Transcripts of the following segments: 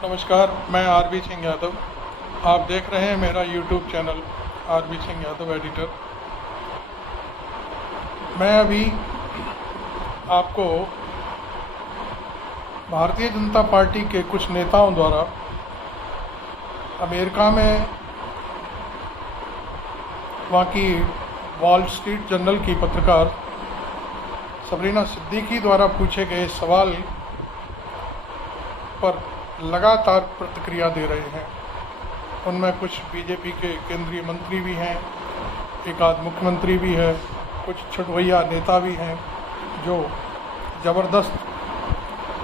नमस्कार, मैं आरबी सिंह यादव। आप देख रहे हैं मेरा YouTube channel RB Singh Yadav editor. मैं अभी आपको भारतीय जनता पार्टी के कुछ नेताओं द्वारा अमेरिका में वहाँ की वॉल स्ट्रीट जर्नल की पत्रकार सबरीना सिद्दीकी द्वारा पूछे गए सवाल पर लगातार प्रतिक्रिया दे रहे हैं। उनमें कुछ बीजेपी के केंद्रीय मंत्री भी हैं, एक आध मुख्यमंत्री भी है, कुछ छुटभैया नेता भी हैं जो ज़बरदस्त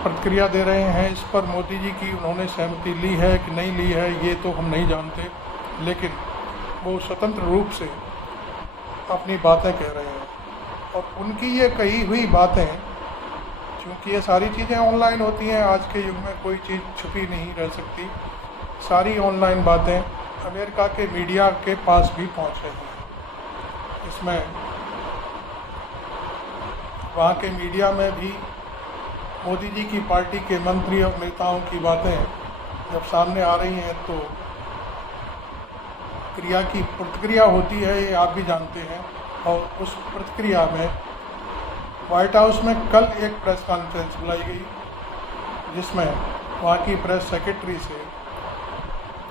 प्रतिक्रिया दे रहे हैं। इस पर मोदी जी की उन्होंने सहमति ली है कि नहीं ली है ये तो हम नहीं जानते, लेकिन वो स्वतंत्र रूप से अपनी बातें कह रहे हैं। और उनकी ये कही हुई बातें, क्योंकि ये सारी चीज़ें ऑनलाइन होती हैं, आज के युग में कोई चीज़ छुपी नहीं रह सकती, सारी ऑनलाइन बातें अमेरिका के मीडिया के पास भी पहुंच रही हैं। इसमें वहाँ के मीडिया में भी मोदी जी की पार्टी के मंत्री और नेताओं की बातें जब सामने आ रही हैं तो क्रिया की प्रतिक्रिया होती है, ये आप भी जानते हैं। और उस प्रतिक्रिया में व्हाइट हाउस में कल एक प्रेस कॉन्फ्रेंस बुलाई गई, जिसमें वहाँ की प्रेस सेक्रेटरी से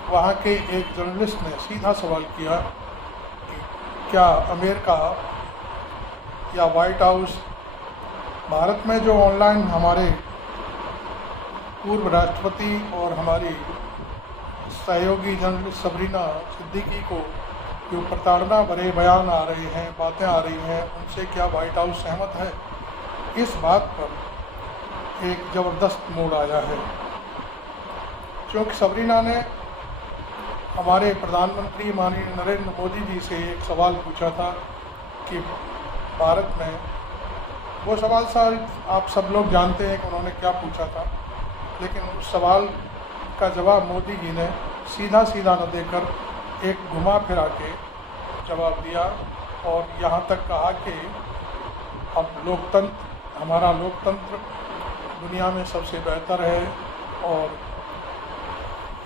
वहाँ के एक जर्नलिस्ट ने सीधा सवाल किया कि क्या अमेरिका या व्हाइट हाउस भारत में जो ऑनलाइन हमारे पूर्व राष्ट्रपति और हमारी सहयोगी जर्नलिस्ट सबरीना सिद्दीकी को जो प्रताड़ना भरे बयान आ रहे हैं, बातें आ रही हैं, उनसे क्या व्हाइट हाउस सहमत है? इस बात पर एक ज़बरदस्त मोड़ आया है, क्योंकि सबरीना ने हमारे प्रधानमंत्री माननीय नरेंद्र मोदी जी से एक सवाल पूछा था कि भारत में, वो सवाल आप सब लोग जानते हैं कि उन्होंने क्या पूछा था, लेकिन उस सवाल का जवाब मोदी जी ने सीधा सीधा न देकर एक घुमा फिरा के जवाब दिया और यहाँ तक कहा कि अब हमारा लोकतंत्र दुनिया में सबसे बेहतर है। और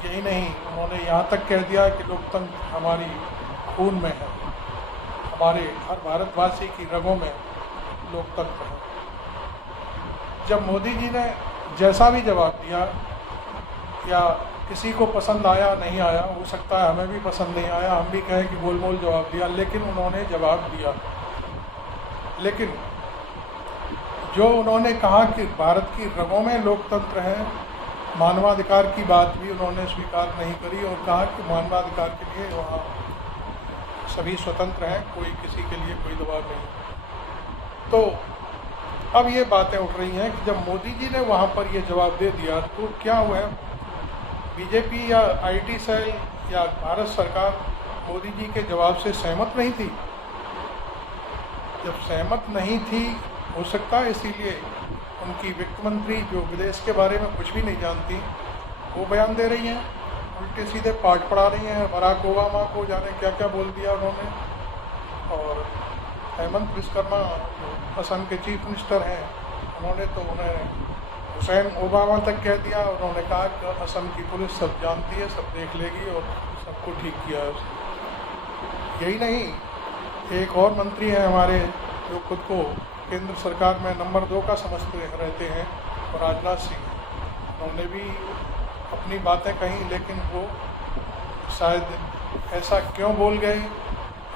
यही नहीं, उन्होंने यहाँ तक कह दिया कि लोकतंत्र हमारी खून में है, हमारे हर भारतवासी की रगों में लोकतंत्र है। जब मोदी जी ने जैसा भी जवाब दिया, या किसी को पसंद आया नहीं आया, हो सकता है हमें भी पसंद नहीं आया, हम भी कहें कि गोलमोल जवाब दिया, लेकिन उन्होंने जवाब दिया। लेकिन जो उन्होंने कहा कि भारत की रगों में लोकतंत्र है, मानवाधिकार की बात भी उन्होंने स्वीकार नहीं करी और कहा कि मानवाधिकार के लिए वहाँ सभी स्वतंत्र हैं, कोई किसी के लिए कोई दबाव नहीं। तो अब ये बातें उठ रही हैं कि जब मोदी जी ने वहाँ पर ये जवाब दे दिया तो क्या हुआ है, बीजेपी या आईटी सेल या भारत सरकार मोदी जी के जवाब से सहमत नहीं थी? जब सहमत नहीं थी, हो सकता है इसीलिए उनकी वित्त मंत्री जो विदेश के बारे में कुछ भी नहीं जानती, वो बयान दे रही हैं, उल्टे सीधे पाठ पढ़ा रही हैं। बराक ओबामा को जाने क्या क्या बोल दिया उन्होंने, और हेमंत विश्वकर्मा असम के चीफ मिनिस्टर हैं, उन्होंने तो उन्हें हुसैन ओबामा तक कह दिया। उन्होंने कहा कि असम की पुलिस सब जानती है, सब देख लेगी और सबको ठीक किया है उसने। यही नहीं, एक और मंत्री हैं हमारे जो खुद को केंद्र सरकार में नंबर 2 का समझते रहते हैं, और राजनाथ सिंह, उन्होंने भी अपनी बातें कही, लेकिन वो शायद ऐसा क्यों बोल गए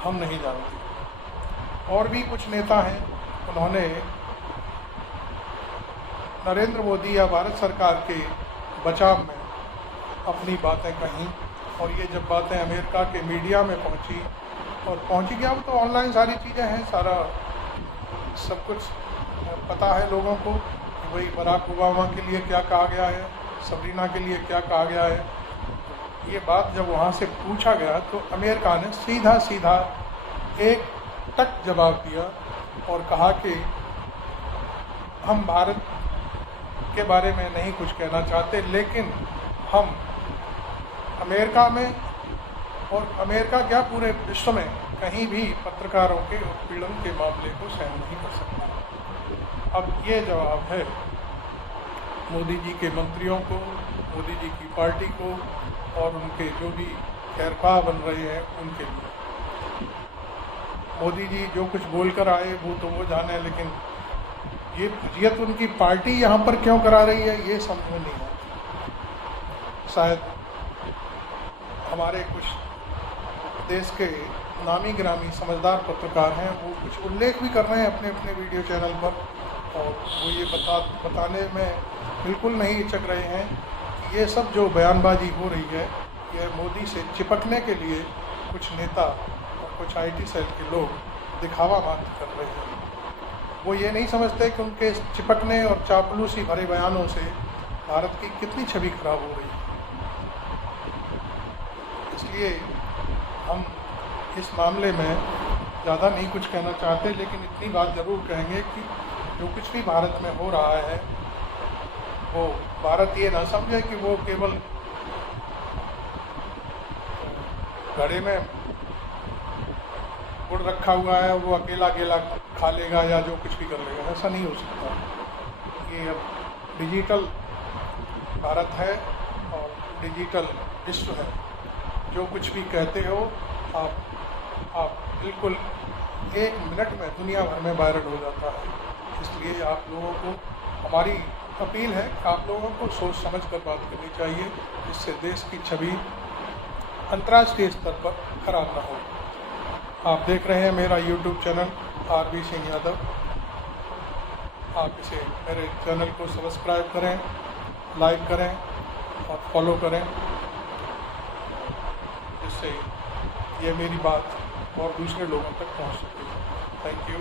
हम नहीं जानते। और भी कुछ नेता हैं, उन्होंने नरेंद्र मोदी या भारत सरकार के बचाव में अपनी बातें कहीं, और ये जब बातें अमेरिका के मीडिया में पहुंची क्या, वो तो ऑनलाइन सारी चीज़ें हैं, सारा सब कुछ पता है लोगों को कि भाई बराक ओबामा के लिए क्या कहा गया है, सबरीना के लिए क्या कहा गया है। ये बात जब वहाँ से पूछा गया तो अमेरिका ने सीधा सीधा एक टक जवाब दिया और कहा कि हम भारत के बारे में नहीं कुछ कहना चाहते, लेकिन हम अमेरिका में, और अमेरिका क्या पूरे विश्व में कहीं भी पत्रकारों के उत्पीड़न के मामले को सहन नहीं कर सकता। अब ये जवाब है मोदी जी के मंत्रियों को, मोदी जी की पार्टी को और उनके जो भी खैरख्वाह बन रहे हैं उनके लिए। मोदी जी जो कुछ बोल कर आए वो तो वो जाने, लेकिन ये फजीयत उनकी पार्टी यहाँ पर क्यों करा रही है ये समझ में नहीं आता। शायद हमारे कुछ देश के नामी गिरामी समझदार पत्रकार हैं, वो कुछ उल्लेख भी कर रहे हैं अपने अपने वीडियो चैनल पर, और वो ये बताने में बिल्कुल नहीं हिचक रहे हैं कि ये सब जो बयानबाजी हो रही है यह मोदी से चिपकने के लिए कुछ नेता और कुछ IT सेल के लोग दिखावा मात्र कर रहे हैं। वो ये नहीं समझते कि उनके चिपकने और चापलूसी भरे बयानों से भारत की कितनी छवि खराब हो रही है। इसलिए हम इस मामले में ज़्यादा नहीं कुछ कहना चाहते, लेकिन इतनी बात ज़रूर कहेंगे कि जो कुछ भी भारत में हो रहा है वो भारत ये ना समझे कि वो केवल घड़े में गुड़ रखा हुआ है, वो अकेला अकेला खा लेगा या जो कुछ भी कर लेगा। ऐसा नहीं हो सकता। ये अब डिजिटल भारत है और डिजिटल विश्व है। जो कुछ भी कहते हो आप बिल्कुल 1 मिनट में दुनिया भर में वायरल हो जाता है। इसलिए आप लोगों को हमारी अपील है कि आप लोगों को सोच समझ कर बात करनी चाहिए, जिससे देश की छवि अंतर्राष्ट्रीय स्तर पर खराब ना हो। आप देख रहे हैं मेरा YouTube channel RV Singh Yadav. आप इसे मेरे चैनल को सब्सक्राइब करें, लाइक करें और फॉलो करें, जिससे ये मेरी बात और दूसरे लोगों तक पहुंच सके। Thank you.